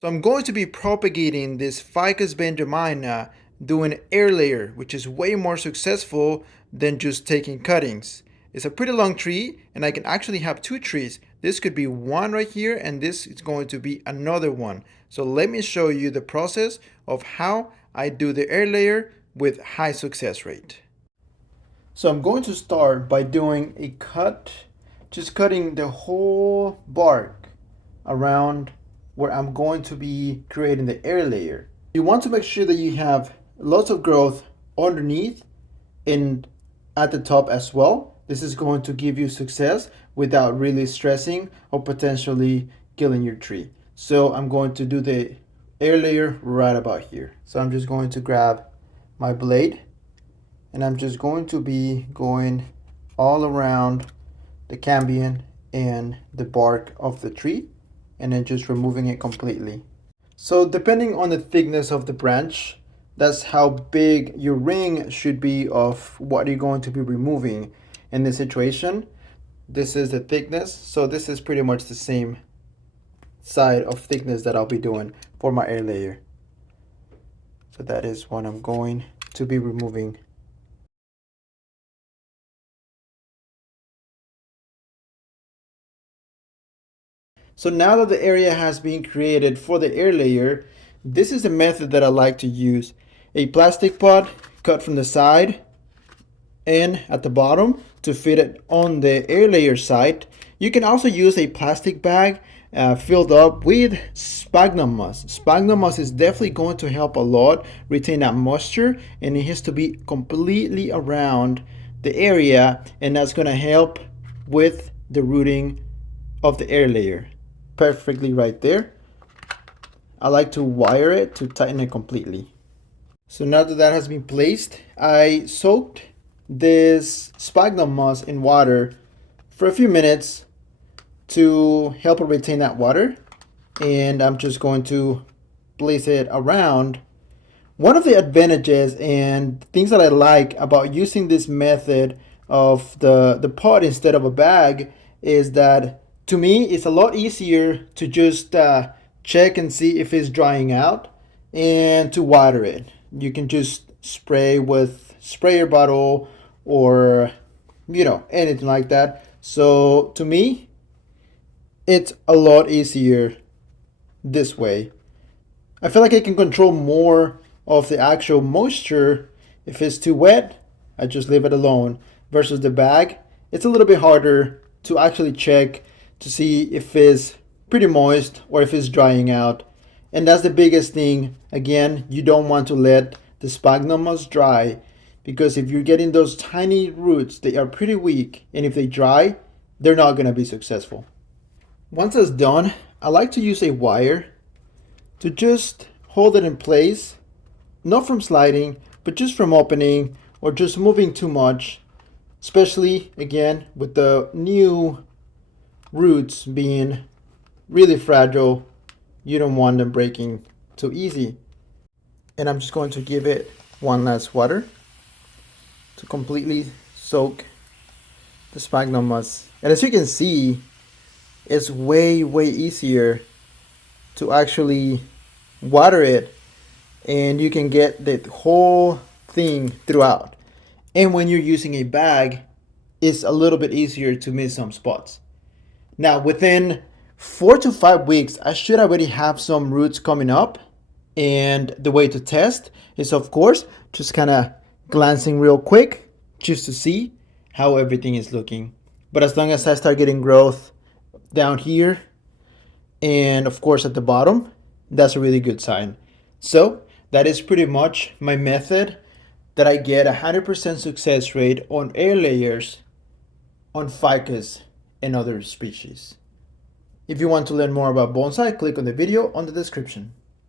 So I'm going to be propagating this Ficus benjamina doing air layer, which is way more successful than just taking cuttings. It's a pretty long tree, and I can actually have two trees. This could be one right here, and this is going to be another one. So let me show you the process of how I do the air layer with high success rate. So I'm going to start by doing a cut, just cutting the whole bark around where I'm going to be creating the air layer. You want to make sure that you have lots of growth underneath and at the top as well. This is going to give you success without really stressing or potentially killing your tree. So I'm going to do the air layer right about here. So I'm just going to grab my blade and I'm just going to be going all around the cambium and the bark of the tree, and then just removing it completely. So depending on the thickness of the branch, that's how big your ring should be of what you're going to be removing in this situation. This is the thickness, so this is pretty much the same side of thickness that I'll be doing for my air layer. So that is what I'm going to be removing. So now that the area has been created for the air layer, this is the method that I like to use. A plastic pot cut from the side and at the bottom to fit it on the air layer side. You can also use a plastic bag filled up with sphagnum moss. Sphagnum moss is definitely going to help a lot retain that moisture, and it has to be completely around the area, and that's going to help with the rooting of the air layer. Perfectly right there. I like to wire it to tighten it completely. So now that that has been placed, I soaked this sphagnum moss in water for a few minutes to help it retain that water, and I'm just going to place it around. One of the advantages and things that I like about using this method of the pot instead of a bag is that, to me, it's a lot easier to just check and see if it's drying out and to water it. You can just spray with sprayer bottle or anything like that. So to me, it's a lot easier this way. I feel like I can control more of the actual moisture. If it's too wet, I just leave it alone. Versus the bag, it's a little bit harder to actually check to see if it's pretty moist or if it's drying out. And that's the biggest thing. Again, you don't want to let the sphagnum moss dry, because if you're getting those tiny roots, they are pretty weak, and if they dry, they're not going to be successful. Once it's done, I like to use a wire to just hold it in place, not from sliding, but just from opening or just moving too much, especially again with the new roots being really fragile. You don't want them breaking too easy. And I'm just going to give it one last water to completely soak the sphagnum moss. And as you can see, it's way easier to actually water it, and you can get the whole thing throughout. And when you're using a bag, it's a little bit easier to miss some spots. Now within 4 to 5 weeks, I should already have some roots coming up, and the way to test is, of course, just kind of glancing real quick just to see how everything is looking. But as long as I start getting growth down here and of course at the bottom, that's a really good sign. So that is pretty much my method that I get 100% success rate on air layers on ficus and other species. If you want to learn more about bonsai, click on the video on the description.